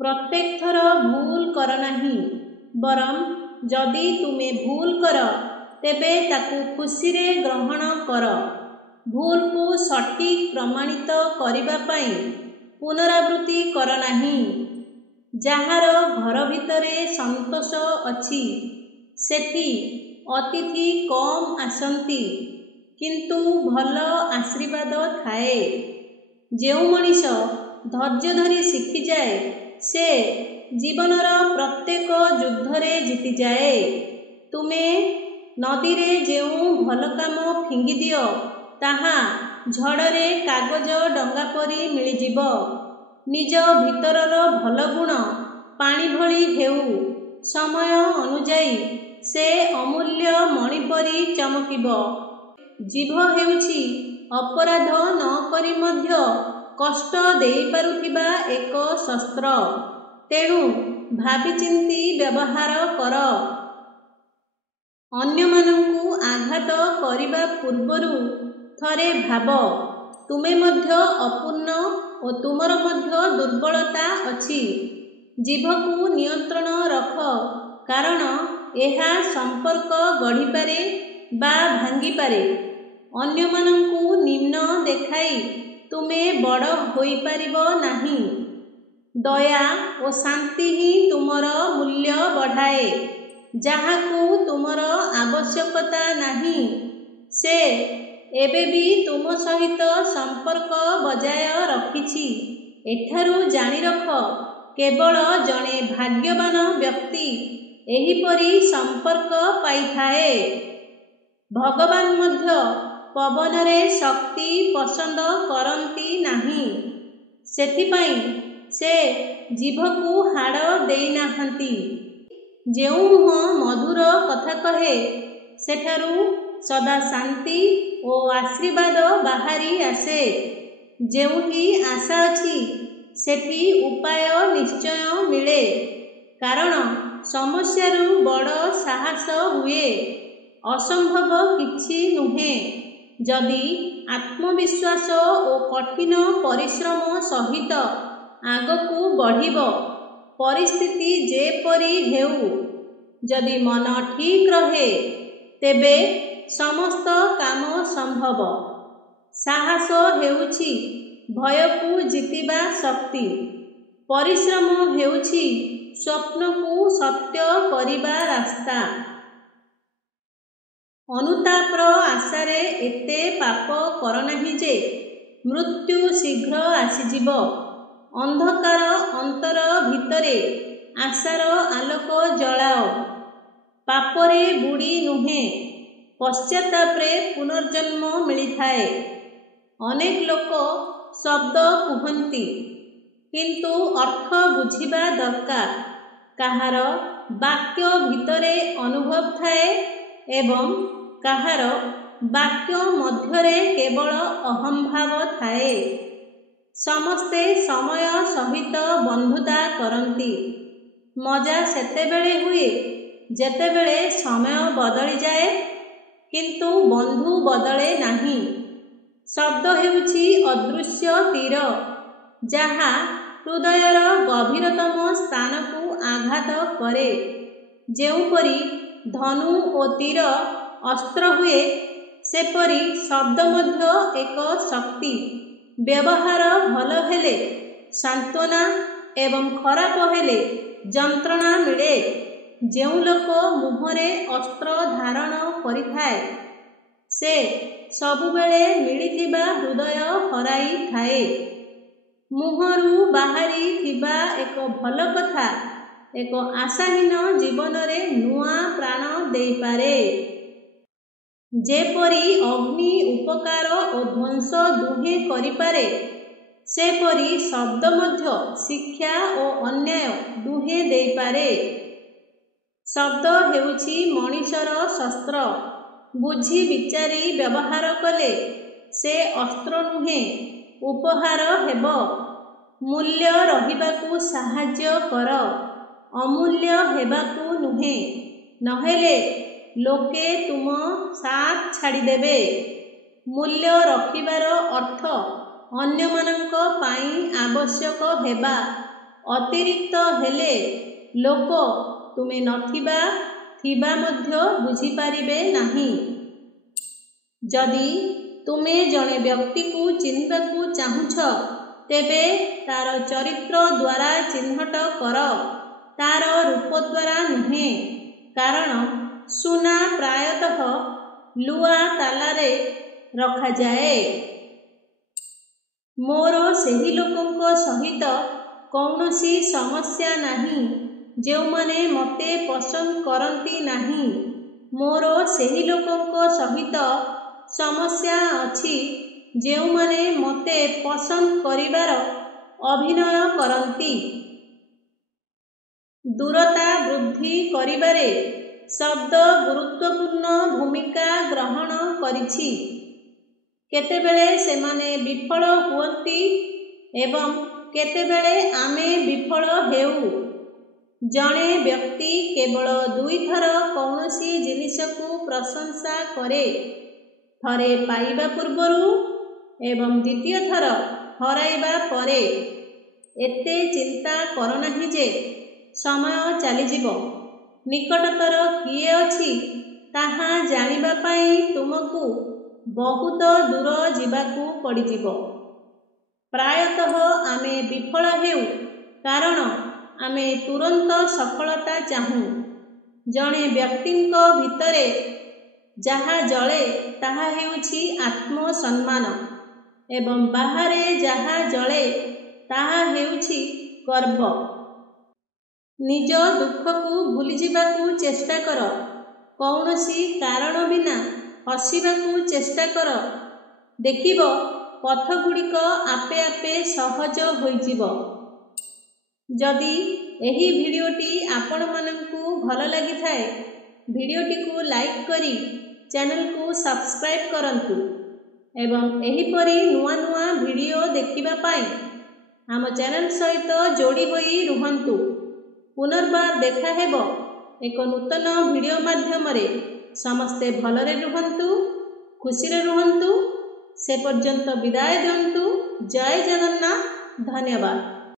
प्रत्येक थर भूल कर नाही, बरं जदि तुमे भूल कर तेबे ताकू खुशी रे ग्रहण कर। भूल को सटीक प्रमाणित करिबा पई पुनरावृत्ति कर नाही। ଯାହାର ଘର ଭିତରେ ସନ୍ତୋଷ ଅଛି ସେଠି ଅତିଥି କମ୍ ଆସନ୍ତି, କିନ୍ତୁ ଭଲ ଆଶୀର୍ବାଦ ଥାଏ। ଯେଉଁ ମଣିଷ ଧୈର୍ଯ୍ୟ ଧରି ଶିଖିଯାଏ ସେ ଜୀବନର ପ୍ରତ୍ୟେକ ଯୁଦ୍ଧରେ ଜିତିଯାଏ। ତୁମେ ନଦୀରେ ଯେଉଁ ଭଲ କାମ ଫିଙ୍ଗିଦିଅ ତାହା ଝଡ଼ରେ କାଗଜ ଡଙ୍ଗା ପରି ମିଳିଯିବ। ନିଜ ଭିତରର ଭଲ ଗୁଣ ପାଣି ଭଳି ହେଉ, ସମୟ ଅନୁଯାୟୀ ସେ ଅମୂଲ୍ୟ ମଣି ପରି ଚମକିବ। ଜିଭ ହେଉଛି ଅପରାଧ ନ କରି ମଧ୍ୟ କଷ୍ଟ ଦେଇପାରୁଥିବା ଏକ ଶସ୍ତ୍ର, ତେଣୁ ଭାବିଚିନ୍ତି ବ୍ୟବହାର କର। ଅନ୍ୟମାନଙ୍କୁ ଆଘାତ କରିବା ପୂର୍ବରୁ ଥରେ ଭାବ, ତୁମେ ମଧ୍ୟ ଅପୂର୍ଣ୍ଣ ଓ ତୁମର ମଧ୍ୟ ଦୁର୍ବଳତା ଅଛି। ଜିଭକୁ ନିୟନ୍ତ୍ରଣ ରଖ, କାରଣ ଏହା ସମ୍ପର୍କ ଗଢ଼ିପାରେ ବା ଭାଙ୍ଗିପାରେ। ଅନ୍ୟମାନଙ୍କୁ ନିମ୍ନ ଦେଖାଇ ତୁମେ ବଡ଼ ହୋଇପାରିବ ନାହିଁ। ଦୟା ଓ ଶାନ୍ତି ହିଁ ତୁମର ମୂଲ୍ୟ ବଢ଼ାଏ। ଯାହାକୁ ତୁମର ଆବଶ୍ୟକତା ନାହିଁ ସେ ଏବେ ବି ତୁମ ସହିତ ସମ୍ପର୍କ ବଜାୟ ରଖିଛି। ଏଠାରୁ ଜାଣିରଖ, କେବଳ ଜଣେ ଭାଗ୍ୟବାନ ବ୍ୟକ୍ତି ଏହିପରି ସମ୍ପର୍କ ପାଇଥାଏ। ଭଗବାନ ମଧ୍ୟ ପବନରେ ଶକ୍ତି ପସନ୍ଦ କରନ୍ତି ନାହିଁ, ସେଥିପାଇଁ ସେ ଜିଭକୁ ହାଡ଼ ଦେଇନାହାନ୍ତି। ଯେଉଁ ମୁହଁ ମଧୁର କଥା କହେ ସେଠାରୁ ସଦା ଶାନ୍ତି ଓ ଆଶୀର୍ବାଦ ବାହାରି ଆସେ। ଯେଉଁଠି ଆଶା ଅଛି ସେଠି ଉପାୟ ନିଶ୍ଚୟ ମିଳେ, କାରଣ ସମସ୍ୟାରୁ ବଡ଼ ସାହସ ହୁଏ। ଅସମ୍ଭବ କିଛି ନୁହେଁ। ଯଦି ଆତ୍ମବିଶ୍ୱାସ ଓ କଠିନ ପରିଶ୍ରମ ସହିତ ଆଗକୁ ବଢ଼ିବ, ପରିସ୍ଥିତି ଯେପରି ହେଉ, ଯଦି ମନ ଠିକ୍ ରହେ ତେବେ ସମସ୍ତ କାମ ସମ୍ଭବ। ସାହସ ହେଉଛି ଭୟକୁ ଜିତିବା ଶକ୍ତି। ପରିଶ୍ରମ ହେଉଛି ସ୍ୱପ୍ନକୁ ସତ୍ୟ କରିବା ରାସ୍ତା। ଅନୁତାପର ଆଶାରେ ଏତେ ପାପ କର ନାହିଁ ଯେ ମୃତ୍ୟୁ ଶୀଘ୍ର ଆସିଯିବ। ଅନ୍ଧକାର ଅନ୍ତର ଭିତରେ ଆଶାର ଆଲୋକ ଜଳାଅ। ପାପରେ ବୁଡ଼ି ନୁହେଁ, ପଶ୍ଚାତାପରେ ପୁନର୍ଜନ୍ମ ମିଳିଥାଏ। ଅନେକ ଲୋକ ଶବ୍ଦ କୁହନ୍ତି, କିନ୍ତୁ ଅର୍ଥ ବୁଝିବା ଦରକାର। କାହାର ବାକ୍ୟ ଭିତରେ ଅନୁଭବ ଥାଏ ଏବଂ କାହାର ବାକ୍ୟ ମଧ୍ୟରେ କେବଳ ଅହଂଭାବ ଥାଏ। ସମସ୍ତେ ସମୟ ସହିତ ବନ୍ଧୁତା କରନ୍ତି। ମଜା ସେତେବେଳେ ହୁଏ ଯେତେବେଳେ ସମୟ ବଦଳିଯାଏ, କିନ୍ତୁ ବନ୍ଧୁ ବଦଳେ ନାହିଁ। ଶବ୍ଦ ହେଉଛି ଅଦୃଶ୍ୟ ତୀର, ଯାହା ହୃଦୟର ଗଭୀରତମ ସ୍ଥାନକୁ ଆଘାତ କରେ। ଯେଉଁପରି ଧନୁ ଓ ତୀର ଅସ୍ତ୍ର ହୁଏ, ସେପରି ଶବ୍ଦ ମଧ୍ୟ ଏକ ଶକ୍ତି। ବ୍ୟବହାର ଭଲ ହେଲେ ସାନ୍ତ୍ୱନା ଏବଂ ଖରାପ ହେଲେ ଯନ୍ତ୍ରଣା ମିଳେ। ଯେଉଁ ଲୋକ ମୁହଁରେ ଅସ୍ତ୍ର ଧାରଣ କରିଥାଏ ସେ ସବୁବେଳେ ମିଳିଥିବା ହୃଦୟ ହରାଇଥାଏ। ମୁହଁରୁ ବାହାରିଥିବା ଏକ ଭଲ କଥା ଏକ ଆଶାହୀନ ଜୀବନରେ ନୂଆ ପ୍ରାଣ ଦେଇପାରେ। ଯେପରି ଅଗ୍ନି ଉପକାର ଓ ଧ୍ୱଂସ ଦୁହେଁ କରିପାରେ, ସେପରି ଶବ୍ଦ ମଧ୍ୟ ଶିକ୍ଷା ଓ ଅନ୍ୟାୟ ଦୁହେଁ ଦେଇପାରେ। ଶବ୍ଦ ହେଉଛି ମଣିଷର ଶସ୍ତ୍ର। ବୁଝି ବିଚାରି ବ୍ୟବହାର କଲେ ସେ ଅସ୍ତ୍ର ନୁହେଁ, ଉପହାର ହେବ। ମୂଲ୍ୟ ରହିବାକୁ ସାହାଯ୍ୟ କର, ଅମୂଲ୍ୟ ହେବାକୁ ନୁହେଁ, ନହେଲେ ଲୋକେ ତୁମ ସାଥ ଛାଡ଼ିଦେବେ। ମୂଲ୍ୟ ରଖିବାର ଅର୍ଥ ଅନ୍ୟମାନଙ୍କ ପାଇଁ ଆବଶ୍ୟକ ହେବା, ଅତିରିକ୍ତ ହେଲେ ଲୋକ ତୁମେ ନଥିବା ଥିବା ମଧ୍ୟ ବୁଝିପାରିବେ ନାହିଁ। ଯଦି ତୁମେ ଜଣେ ବ୍ୟକ୍ତିକୁ ଚିହ୍ନିବାକୁ ଚାହୁଁଛ, ତେବେ ତାର ଚରିତ୍ର ଦ୍ୱାରା ଚିହ୍ନଟ କର, ତାର ରୂପ ଦ୍ୱାରା ନୁହେଁ। କାରଣ ସୁନା ପ୍ରାୟତଃ ଲୁହା ତାଲାରେ ରଖାଯାଏ। ମୋର ସେହି ଲୋକଙ୍କ ସହିତ କୌଣସି ସମସ୍ୟା ନାହିଁ ଯେଉଁମାନେ ମୋତେ ପସନ୍ଦ କରନ୍ତି ନାହିଁ। ମୋର ସେହି ଲୋକଙ୍କ ସହିତ ସମସ୍ୟା ଅଛି ଯେଉଁମାନେ ମୋତେ ପସନ୍ଦ କରିବାର ଅଭିନୟ କରନ୍ତି। ଦୂରତା ବୃଦ୍ଧି କରିବାରେ ଶବ୍ଦ ଗୁରୁତ୍ୱପୂର୍ଣ୍ଣ ଭୂମିକା ଗ୍ରହଣ କରିଛି। କେତେବେଳେ ସେମାନେ ବିଫଳ ହୁଅନ୍ତି ଏବଂ କେତେବେଳେ ଆମେ ବିଫଳ ହେଉ। ଜଣେ ବ୍ୟକ୍ତି କେବଳ 2 ଥର କୌଣସି ଜିନିଷକୁ ପ୍ରଶଂସା କରେ, ଥରେ ପାଇବା ପୂର୍ବରୁ ଏବଂ ଦ୍ୱିତୀୟ ଥର ହରାଇବା ପରେ। ଏତେ ଚିନ୍ତା କରନାହିଁ ଯେ ସମୟ ଚାଲିଯିବ। ନିକଟତର କିଏ ଅଛି ତାହା ଜାଣିବା ପାଇଁ ତୁମକୁ ବହୁତ ଦୂର ଯିବାକୁ ପଡ଼ିଯିବ। ପ୍ରାୟତଃ ଆମେ ବିଫଳ ହେଉ କାରଣ ଆମେ ତୁରନ୍ତ ସଫଳତା ଚାହୁଁ। ଜଣେ ବ୍ୟକ୍ତିଙ୍କ ଭିତରେ ଯାହା ଜଳେ ତାହା ହେଉଛି ଆତ୍ମସମ୍ମାନ ଏବଂ ବାହାରେ ଯାହା ଜଳେ ତାହା ହେଉଛି ଗର୍ବ। ନିଜ ଦୁଃଖକୁ ଭୁଲିଯିବାକୁ ଚେଷ୍ଟା କର। କୌଣସି କାରଣ ବିନା ହସିବାକୁ ଚେଷ୍ଟା କର। ଦେଖିବ ପଥଗୁଡ଼ିକ ଆପେ ଆପେ ସହଜ ହୋଇଯିବ। ଯଦି ଏହି ଭିଡ଼ିଓଟି ଆପଣମାନଙ୍କୁ ଭଲ ଲାଗିଥାଏ, ଭିଡ଼ିଓଟିକୁ ଲାଇକ୍ କରି ଚ୍ୟାନେଲକୁ ସବସ୍କ୍ରାଇବ୍ କରନ୍ତୁ ଏବଂ ଏହିପରି ନୂଆ ନୂଆ ଭିଡ଼ିଓ ଦେଖିବା ପାଇଁ ଆମ ଚ୍ୟାନେଲ ସହିତ ଯୋଡ଼ି ହୋଇ ରୁହନ୍ତୁ। ପୁନର୍ବାର ଦେଖା ହେବ ଏକ ନୂତନ ଭିଡ଼ିଓ ମାଧ୍ୟମରେ। ସମସ୍ତେ ଭଲରେ ରୁହନ୍ତୁ, ଖୁସିରେ ରୁହନ୍ତୁ। ସେ ପର୍ଯ୍ୟନ୍ତ ବିଦାୟ ଦିଅନ୍ତୁ। ଜୟ ଜଗନ୍ନାଥ। ଧନ୍ୟବାଦ।